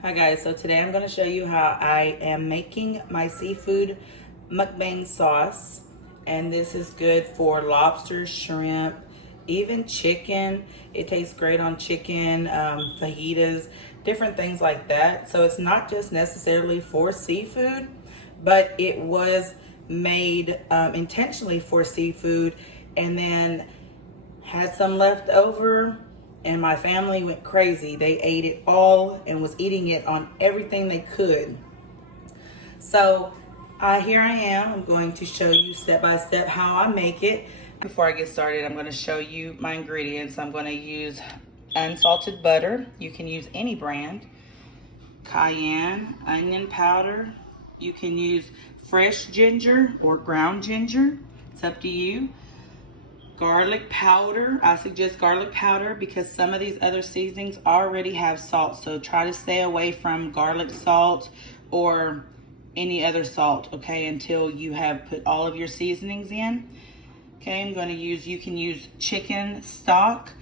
Hi guys, so today I'm going to show you how I am making my seafood mukbang sauce, and this is good for lobster, shrimp, even chicken. It tastes great on chicken, fajitas, different things like that. So it's not just necessarily for seafood, but it was made intentionally for seafood, and then had some left over, and my family went crazy. They ate it all and was eating it on everything they could. So here I am. I'm going to show you step by step how I make it. Before I get started, I'm going to show you my ingredients. I'm going to use unsalted butter. You can use any brand. Cayenne, onion powder. You can use fresh ginger or ground ginger. It's up to you. Garlic powder. I suggest garlic powder because some of these other seasonings already have salt. So try to stay away from garlic salt or any other salt, okay, until you have put all of your seasonings in. Okay, I'm going to use, you can use chicken stock,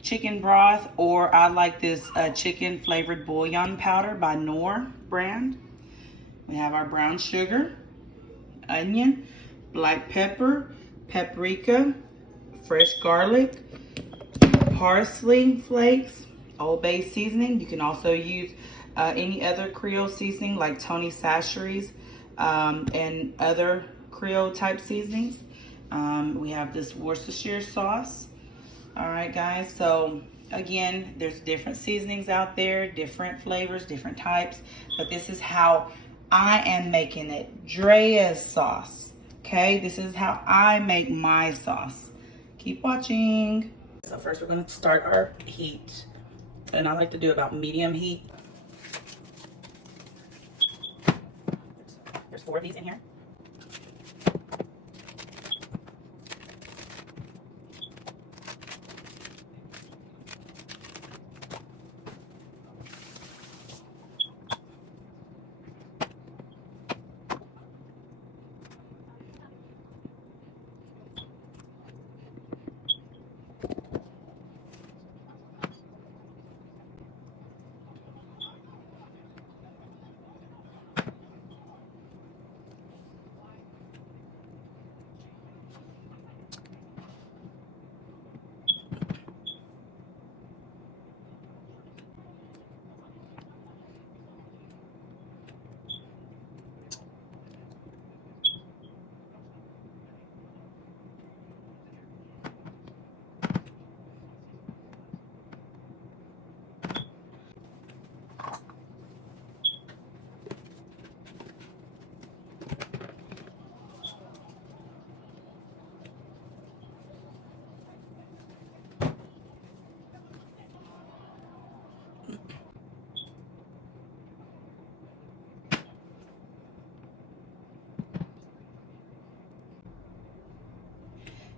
chicken broth, or I like this chicken flavored bouillon powder by Knorr brand. We have our brown sugar, onion, black pepper, paprika, fresh garlic, parsley flakes, Old Bay seasoning. You can also use any other Creole seasoning like Tony Chachere's and other Creole type seasonings. We have this Worcestershire sauce. All right, guys. So again, there's different seasonings out there, different flavors, different types, but this is how I am making it. Drea's sauce. Okay, this is how I make my sauce. Keep watching. So first we're going to start our heat, and I like to do about medium heat. There's 4 of these in here.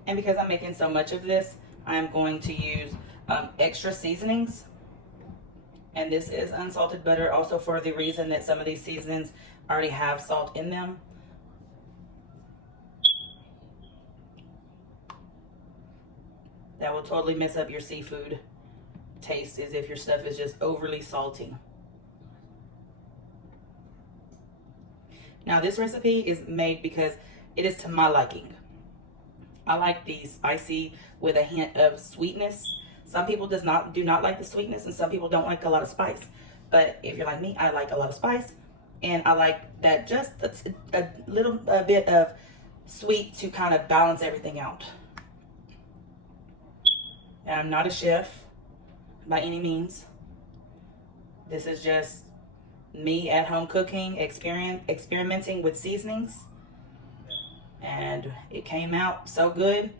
And because I'm making so much of this, I'm going to use extra seasonings. And this is unsalted butter, also for the reason that some of these seasonings already have salt in them. That will totally mess up your seafood taste, is if your stuff is just overly salty. Now this recipe is made because it is to my liking. I like the spicy with a hint of sweetness. Some people do not like the sweetness, and some people don't like a lot of spice. But if you're like me, I like a lot of spice, and I like that just a little bit of sweet to kind of balance everything out. And I'm not a chef by any means. This is just me at home cooking, experimenting with seasonings. And it came out so good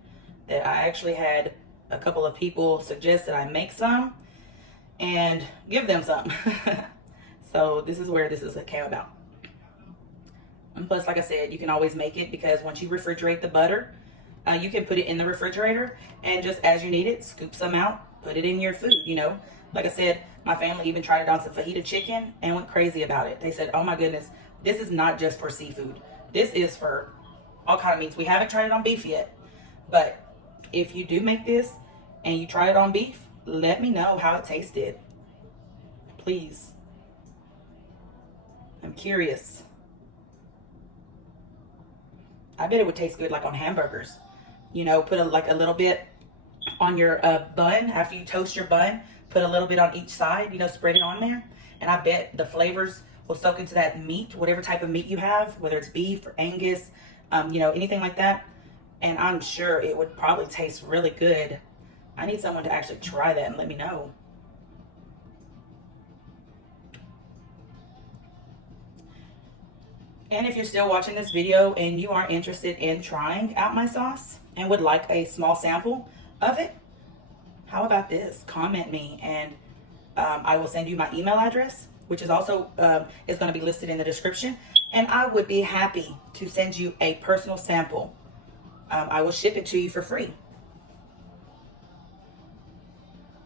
that I actually had a couple of people suggest that I make some and give them some. So this is where this came about. And plus, like I said, you can always make it, because once you refrigerate the butter, you can put it in the refrigerator, and just as you need it, scoop some out, put it in your food, you know. Like I said, my family even tried it on some fajita chicken and went crazy about it. They said, oh my goodness, this is not just for seafood. This is for all kind of meats. We haven't tried it on beef yet, but if you do make this and you try it on beef, let me know how it tasted, please. I'm curious. I bet it would taste good like on hamburgers. You know, put like a little bit on your bun. After you toast your bun, put a little bit on each side, you know, spread it on there. And I bet the flavors will soak into that meat, whatever type of meat you have, whether it's beef or Angus, you know, anything like that. And I'm sure it would probably taste really good. I need someone to actually try that and let me know. And if you're still watching this video and you are interested in trying out my sauce and would like a small sample of it, how about this? Comment me and I will send you my email address, which is also is going to be listed in the description. And I would be happy to send you a personal sample. I will ship it to you for free.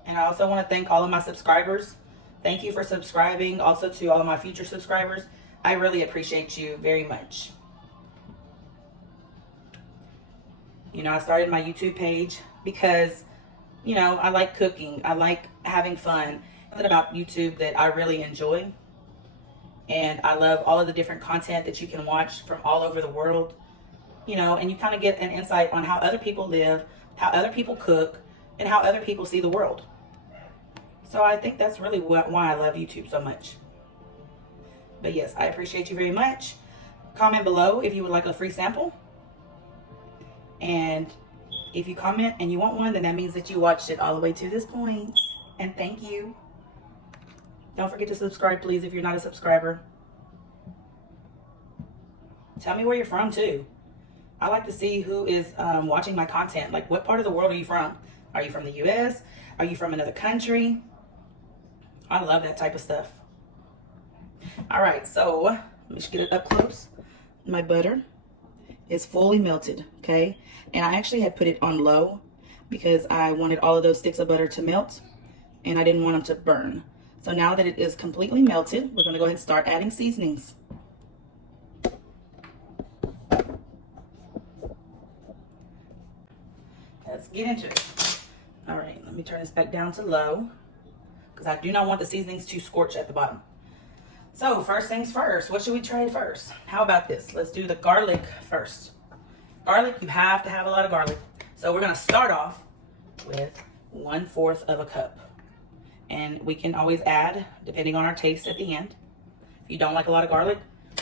And I also want to thank all of my subscribers. Thank you for subscribing. Also to all of my future subscribers. I really appreciate you very much. You know, I started my YouTube page because, you know, I like cooking. I like having fun. Something about YouTube that I really enjoy. And I love all of the different content that you can watch from all over the world. You know, and you kind of get an insight on how other people live, how other people cook, and how other people see the world. So I think that's really why I love YouTube so much. But yes, I appreciate you very much. Comment below if you would like a free sample. And if you comment and you want one, then that means that you watched it all the way to this point. And thank you. Don't forget to subscribe, please, if you're not a subscriber. Tell me where you're from, too. I like to see who is watching my content. Like, what part of the world are you from? Are you from the U.S.? Are you from another country? I love that type of stuff. All right, so let me just get it up close. My butter is fully melted, okay? And I actually had put it on low because I wanted all of those sticks of butter to melt and I didn't want them to burn. So now that it is completely melted, we're going to go ahead and start adding seasonings. Let's get into it. All right, let me turn this back down to low because I do not want the seasonings to scorch at the bottom. So first things first, what should we try first? How about this? Let's do the garlic first. Garlic, you have to have a lot of garlic. So we're going to start off with 1/4 of a cup. And we can always add, depending on our taste at the end. If you don't like a lot of garlic,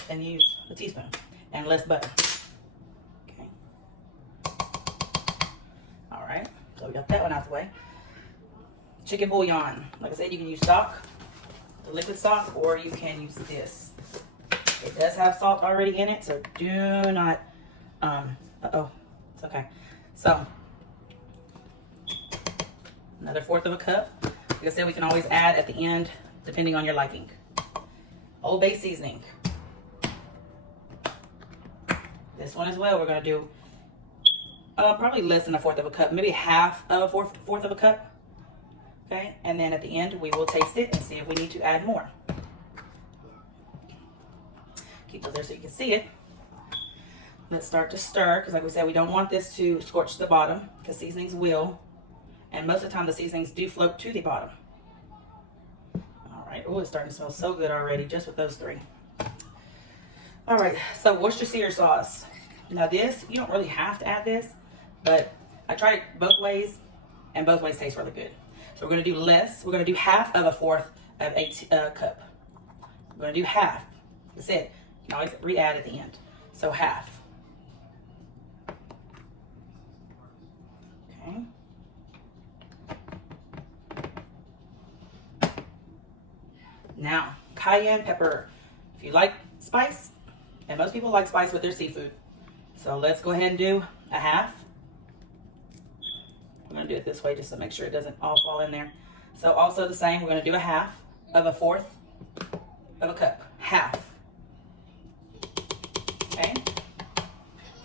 then use a teaspoon and less butter. Okay. All right, so we got that one out the way. Chicken bouillon. Like I said, you can use stock, the liquid stock, or you can use this. It does have salt already in it, so do not, it's okay. So, another 1/4 of a cup. Like I said, we can always add at the end, depending on your liking. Old Bay seasoning. This one as well, we're gonna do probably less than 1/4 of a cup, maybe half of a fourth of a cup. Okay, and then at the end, we will taste it and see if we need to add more. Keep those there so you can see it. Let's start to stir, because like we said, we don't want this to scorch the bottom, because seasonings will. And most of the time, the seasonings do float to the bottom. All right. Oh, it's starting to smell so good already, just with those three. All right. So Worcestershire sauce. Now this, you don't really have to add this, but I tried it both ways, and both ways taste really good. So we're going to do less. We're going to do half of a 1/4 of a cup. We're going to do half. Like I said, you can always re-add at the end. So half. Okay. Now, cayenne pepper. If you like spice, and most people like spice with their seafood. So let's go ahead and do a half. I'm going to do it this way just to make sure it doesn't all fall in there. So also the same, we're going to do a half of a 1/4 of a cup. Half. Okay.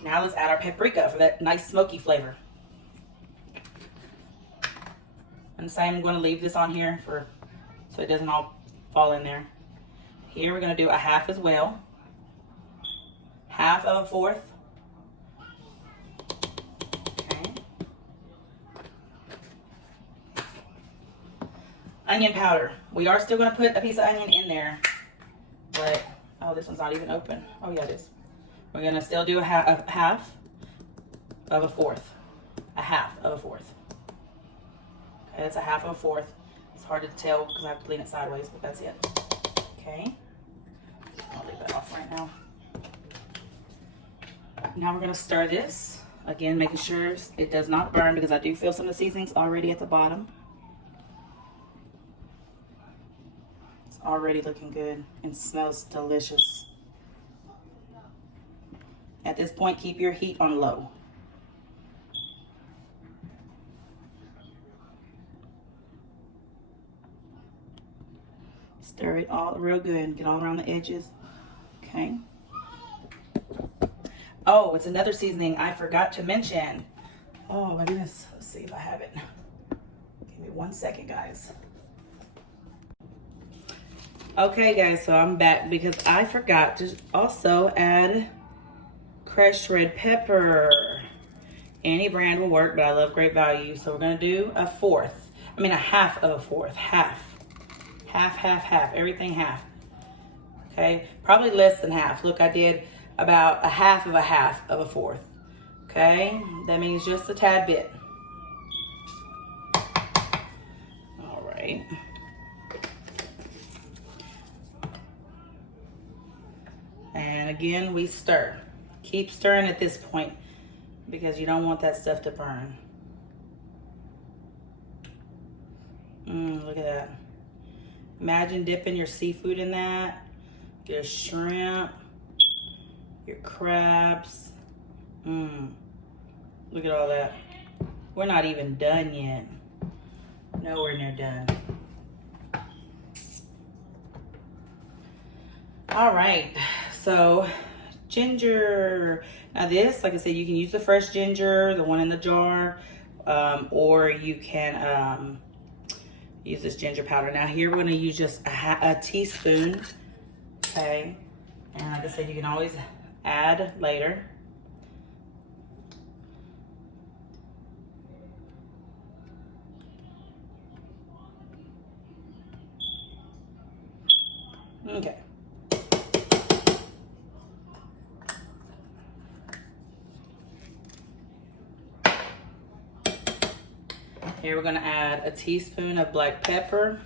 Now let's add our paprika for that nice smoky flavor. And the same, I'm going to leave this on here so it doesn't all fall in there. Here we're going to do a half as well. Half of a 1/4. Okay. Onion powder. We are still going to put a piece of onion in there, but Oh, this one's not even open. Oh yeah, it is. We're gonna still do a half of a fourth. A half of a fourth. Okay, that's a half of a fourth. It's hard to tell because I have to lean it sideways, but that's it. Okay. I'll leave that off right now. Now we're gonna stir this. Again, making sure it does not burn because I do feel some of the seasonings already at the bottom. It's already looking good and smells delicious. At this point, keep your heat on low. Stir it all real good. Get all around the edges. Okay. Oh, it's another seasoning I forgot to mention. Oh my goodness. Let's see if I have it. Give me 1 second, guys. Okay, guys, so I'm back because I forgot to also add crushed red pepper. Any brand will work, but I love Great Value. So we're gonna do a half of a fourth. Half. Everything half. Okay, probably less than half. Look, I did about a half of a fourth. Okay, that means just a tad bit. All right. And again, we stir. Keep stirring at this point because you don't want that stuff to burn. Look at that. Imagine dipping your seafood in that, your shrimp, your crabs. Look at all that. We're not even done yet. Nowhere near done. All right, so ginger. Now this, like I said, you can use the fresh ginger, the one in the jar, or you can use this ginger powder. Now here we're gonna use just a teaspoon, okay? And like I said, you can always add later. Okay. Here we're gonna add a teaspoon of black pepper.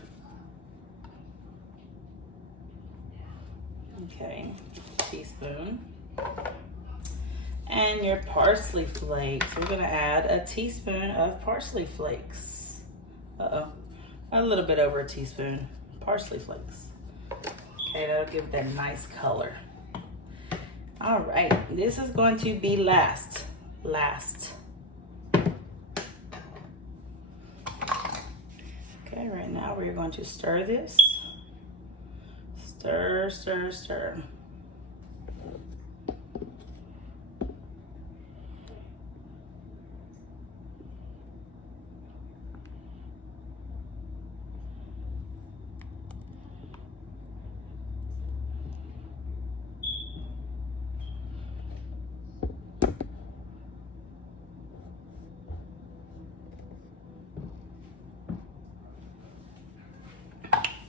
Okay, teaspoon. And your parsley flakes. We're gonna add a teaspoon of parsley flakes. A little bit over a teaspoon parsley flakes. Okay, that'll give that nice color. All right, this is going to be last. Okay, right now we're going to stir this. Stir, stir, stir.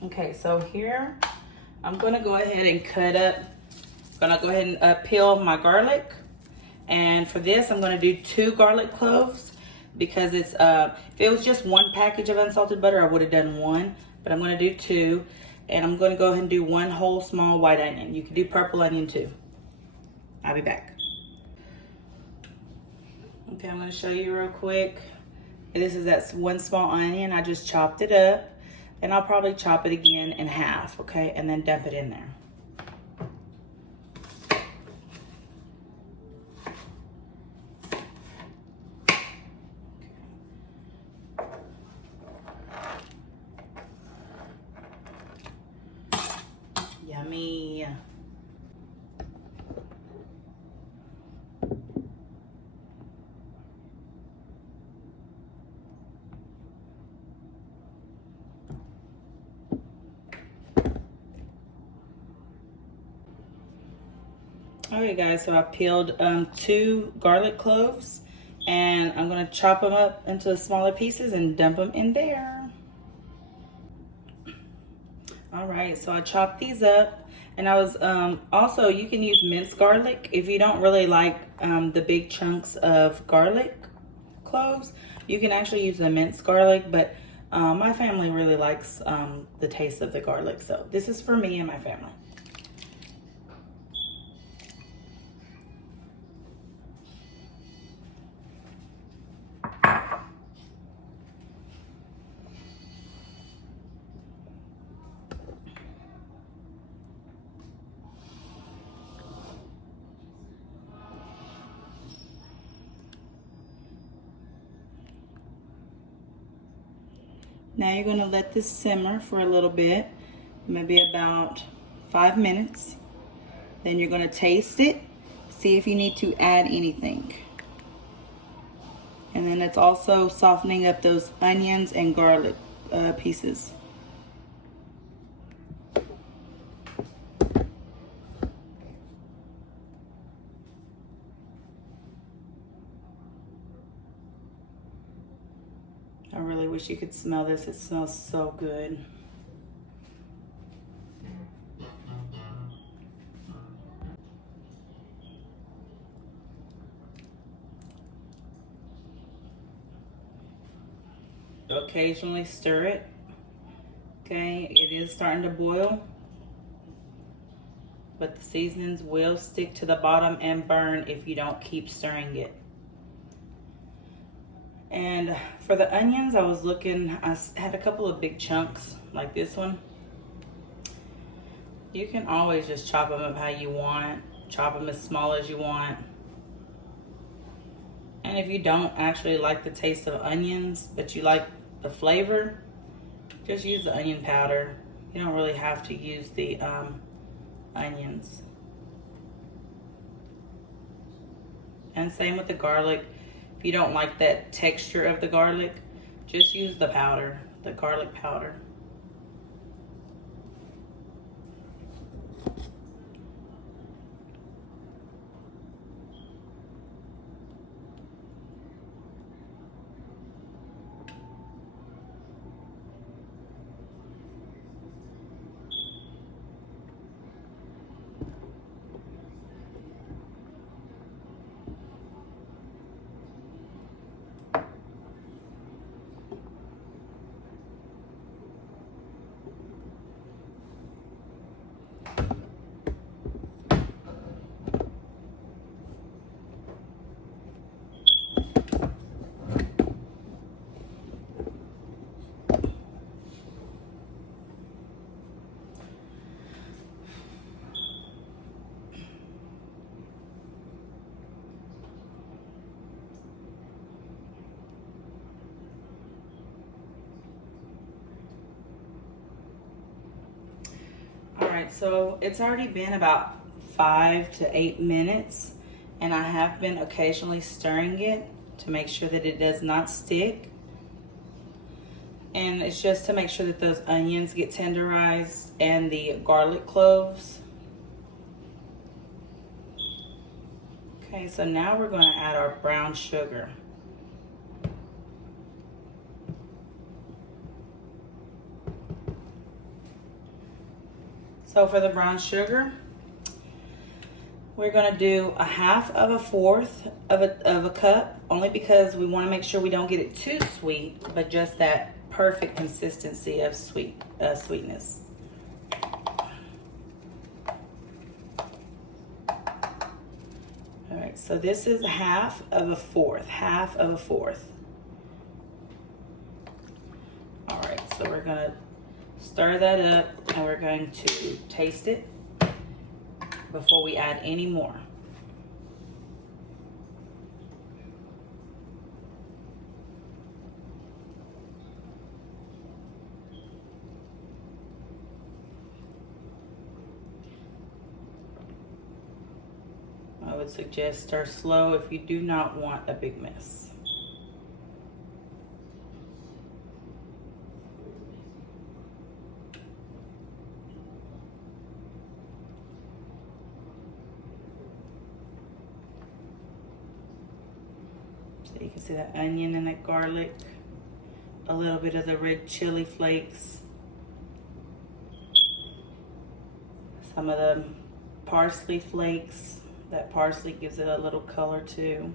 Okay, so here I'm gonna go ahead and peel my garlic. And for this, I'm gonna do 2 garlic cloves because it's, if it was just 1 package of unsalted butter, I would have done 1, but I'm gonna do 2. And I'm gonna go ahead and do 1 whole small white onion. You can do purple onion too. I'll be back. Okay, I'm gonna show you real quick. This is that 1 small onion. I just chopped it up. And I'll probably chop it again in half, okay? And then dump it in there. Yummy. Alright guys, so I peeled 2 garlic cloves and I'm gonna chop them up into smaller pieces and dump them in there. Alright, so I chopped these up And I was also, you can use minced garlic if you don't really like the big chunks of garlic cloves. You can actually use the minced garlic, but my family really likes the taste of the garlic. So this is for me and my family. Now you're gonna let this simmer for a little bit, maybe about 5 minutes. Then you're gonna taste it, see if you need to add anything. And then it's also softening up those onions and garlic pieces. I really wish you could smell this. It smells so good. Occasionally stir it. Okay, it is starting to boil, but the seasonings will stick to the bottom and burn if you don't keep stirring it. And for the onions, I was looking, I had a couple of big chunks like this one. You can always just chop them up how you want, chop them as small as you want. And if you don't actually like the taste of onions, but you like the flavor, just use the onion powder. You don't really have to use the onions. And same with the garlic. If you don't like that texture of the garlic, just use the powder, the garlic powder. Alright, so it's already been about 5 to 8 minutes, and I have been occasionally stirring it to make sure that it does not stick. And it's just to make sure that those onions get tenderized and the garlic cloves. Okay, so now we're going to add our brown sugar. So for the brown sugar, we're gonna do 1/2 of a 1/4 of a cup, only because we wanna make sure we don't get it too sweet, but just that perfect consistency of sweetness. All right, so this is 1/2 of a 1/4, 1/2 of a 1/4. All right, so we're gonna stir that up, and we're going to taste it before we add any more. I would suggest stir slow if you do not want a big mess. You can see that onion and that garlic, a little bit of the red chili flakes. some of the parsley flakes. That parsley gives it a little color too.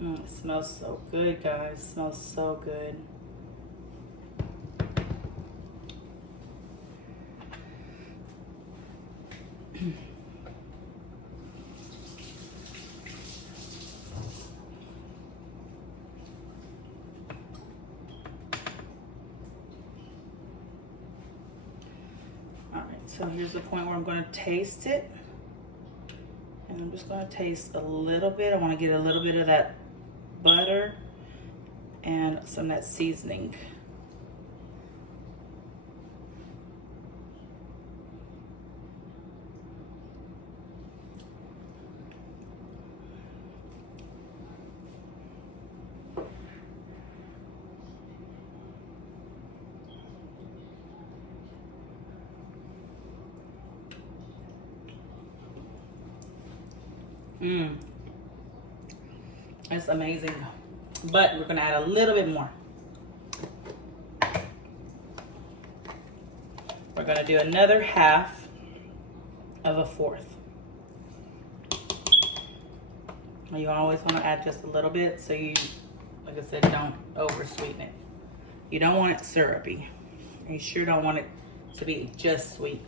It smells so good, guys. It smells so good. All right, so here's the point where I'm going to taste it. And I'm just going to taste a little bit. I want to get a little bit of that butter and some of that seasoning. It's amazing. But we're gonna add a little bit more. We're gonna do another half of a fourth. You always wanna add just a little bit so you, like I said, don't over sweeten it. You don't want it syrupy. You sure don't want it to be just sweet.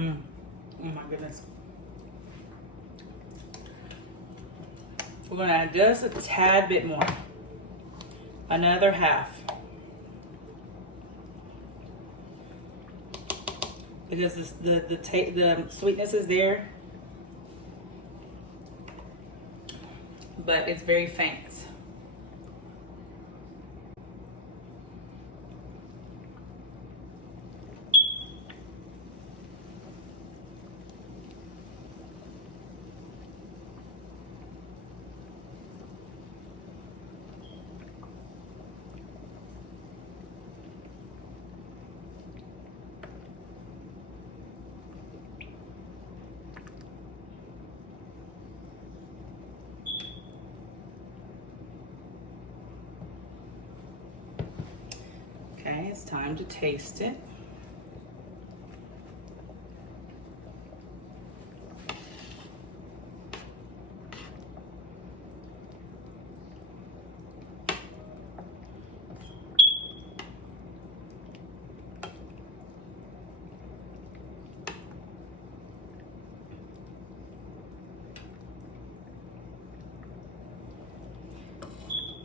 Oh my goodness. We're gonna add just a tad bit more. Another half. Because the sweetness is there, but it's very faint. Okay, it's time to taste it.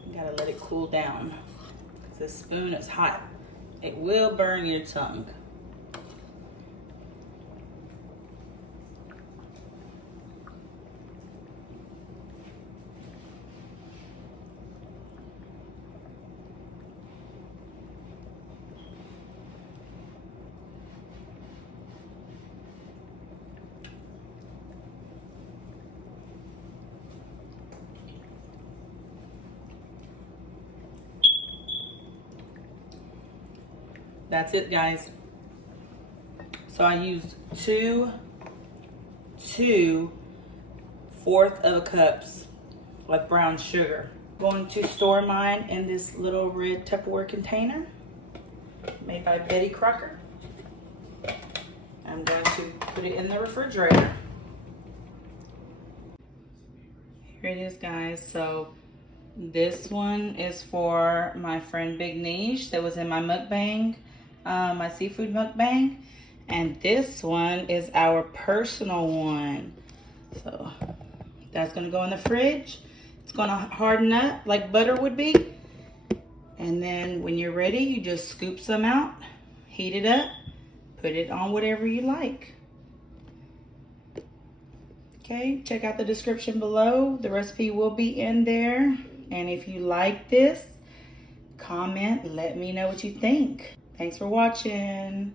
You gotta let it cool down. The spoon is hot. It will burn your tongue. That's it, guys. So I used two 1/4 of a cups of brown sugar. Going to store mine in this little red Tupperware container made by Betty Crocker. I'm going to put it in the refrigerator. Here it is, guys. So this one is for my friend Big Niche that was in my mukbang, my seafood mukbang. And this one is our personal one. So that's gonna go in the fridge. It's gonna harden up like butter would be. And then when you're ready, you just scoop some out, heat it up, put it on whatever you like. Okay, check out the description below. The recipe will be in there. And if you like this, comment, let me know what you think. Thanks for watching.